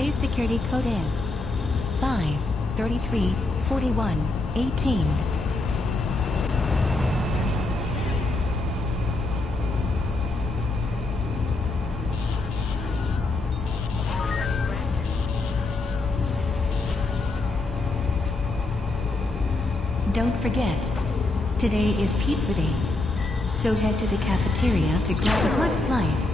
Today's security code is 5334118. Don't forget, today is pizza day, so head to the cafeteria to grab a hot slice.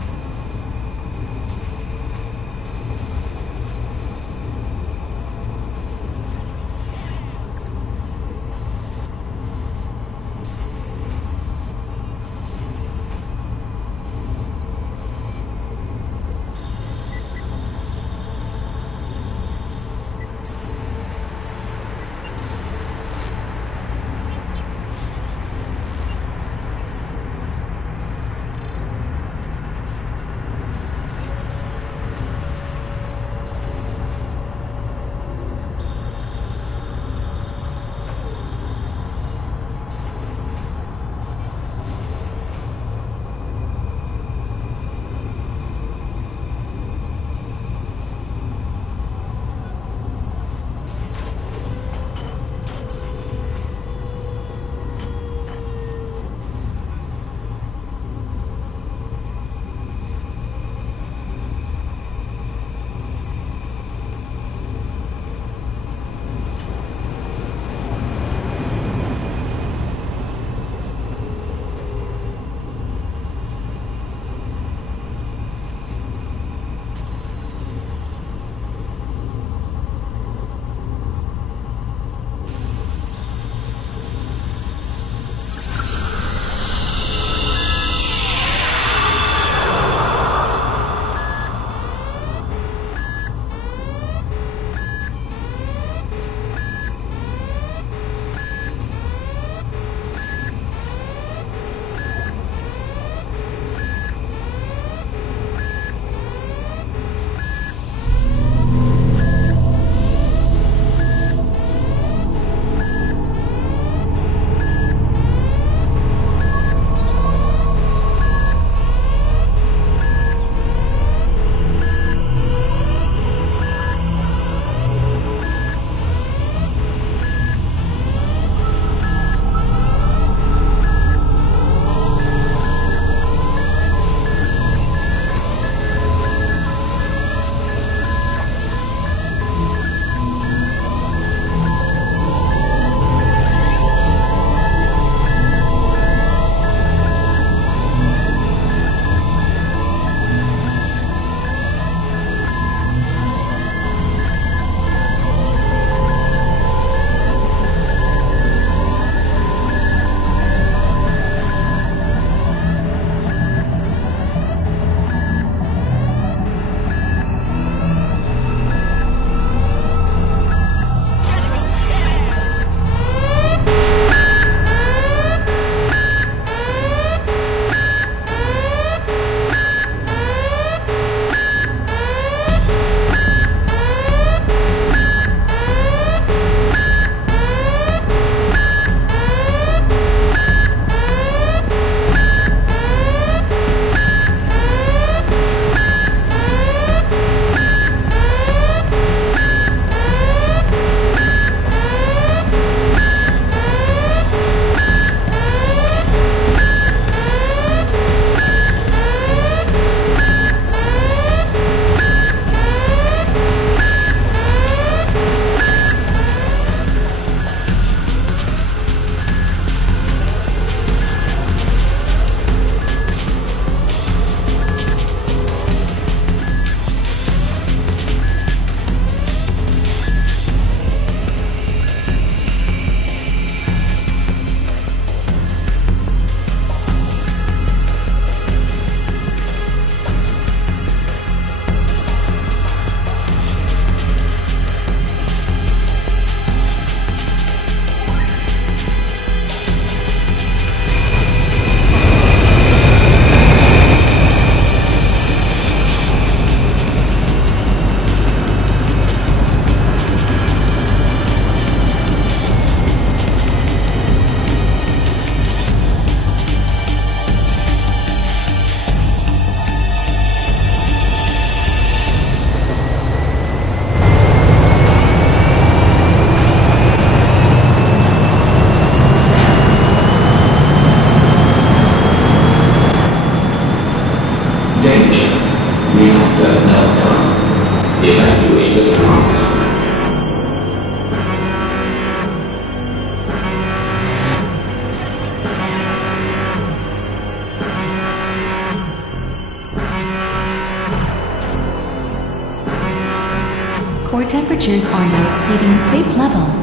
temperatures are now exceeding safe levels.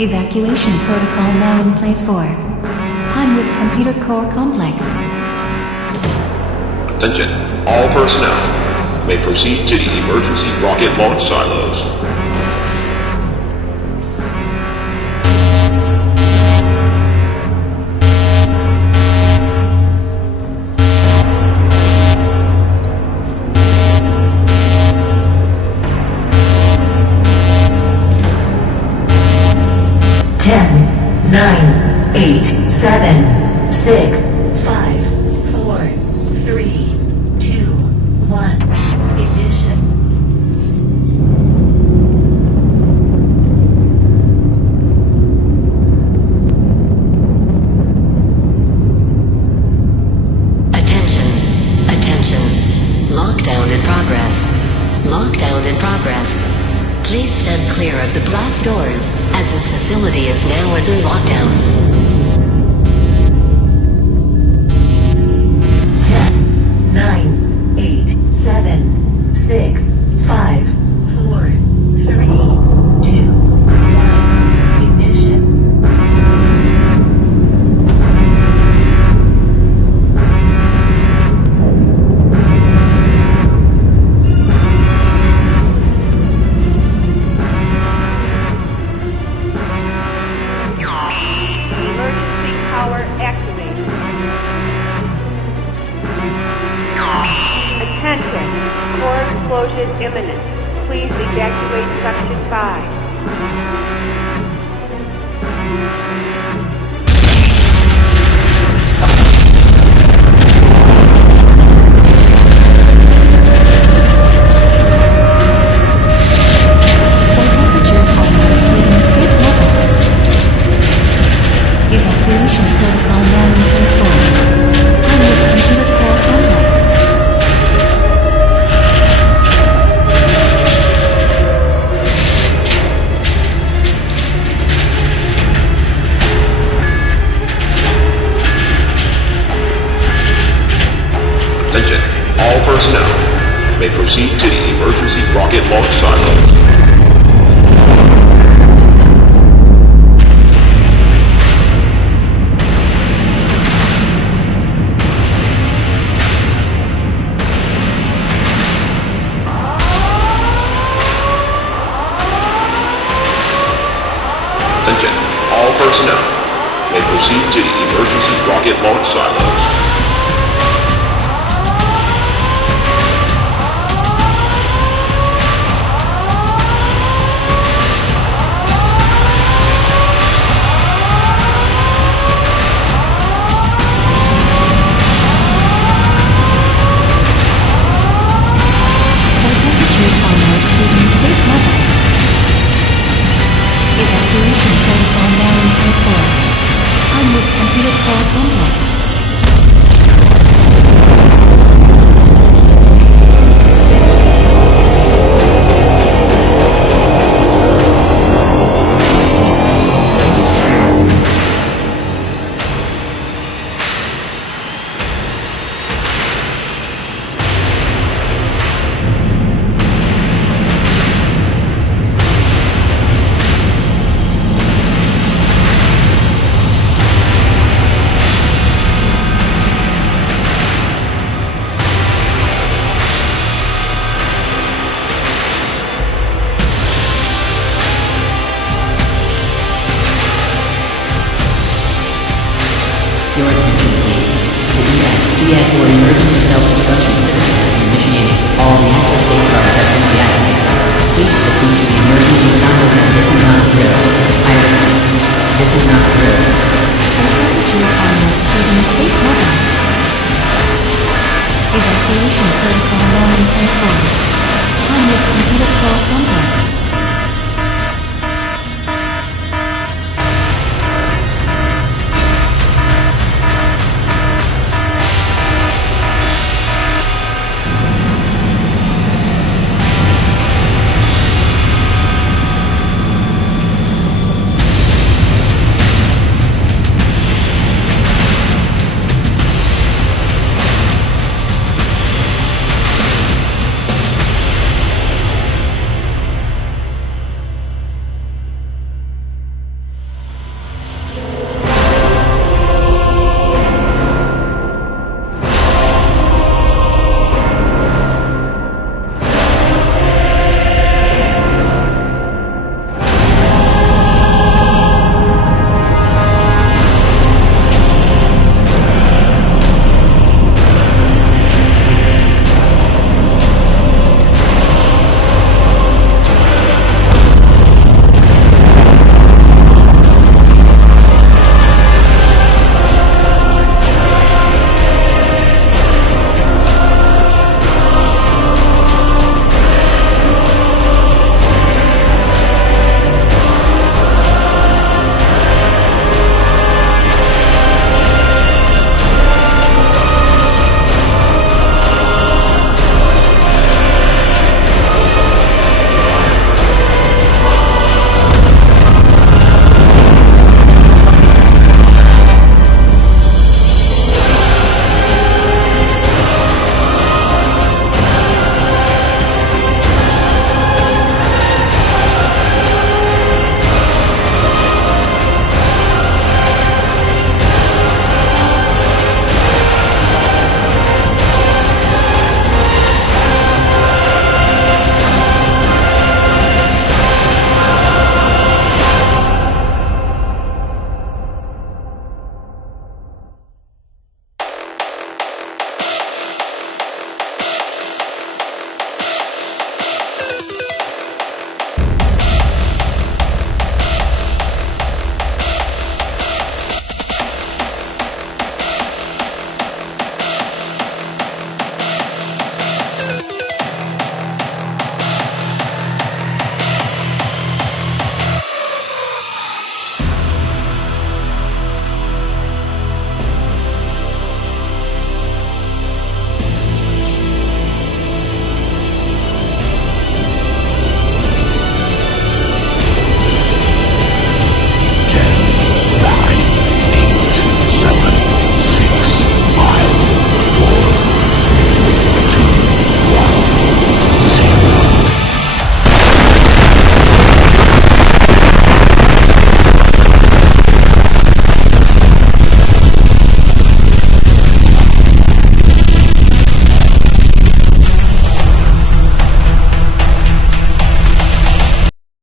Evacuation protocol now in place for Pinewood Computer Core Complex. Attention, all personnel may proceed to the emergency rocket launch silos. Ten, 9, 8, 7, 6, 5, 4, 3, 2, 1. Ignition. Attention. Attention. Lockdown in progress. Lockdown in progress. Please stand clear of the blast doors, as this facility is now under lockdown. 10, 9, 8, 7, 6, 5, 4, 3, 2, 1. Ignition. Emergency power activated. Attention, core explosion imminent. Please evacuate Section 5. Core temperatures are now exceeding safe levels. Evacuation protocol now in place for Pinewood Computer Core Complex. Attention, all personnel may proceed to the emergency rocket launch silos. Attention, all personnel may proceed to the emergency rocket launch silos. Core temperatures are now exceeding safe levels. Evacuation protocol now in place for Pinewood Computer Core Complex. Your attention, please. The ES or Emergency Self-Destruction System has been initiated. All reactor safeguards have been deactivated. Please proceed to the emergency silos as this is not a drill. I repeat, this is not a drill. Core temperatures are now exceeding safe levels. Evacuation protocol now in place for Pinewood Computer Core Complex.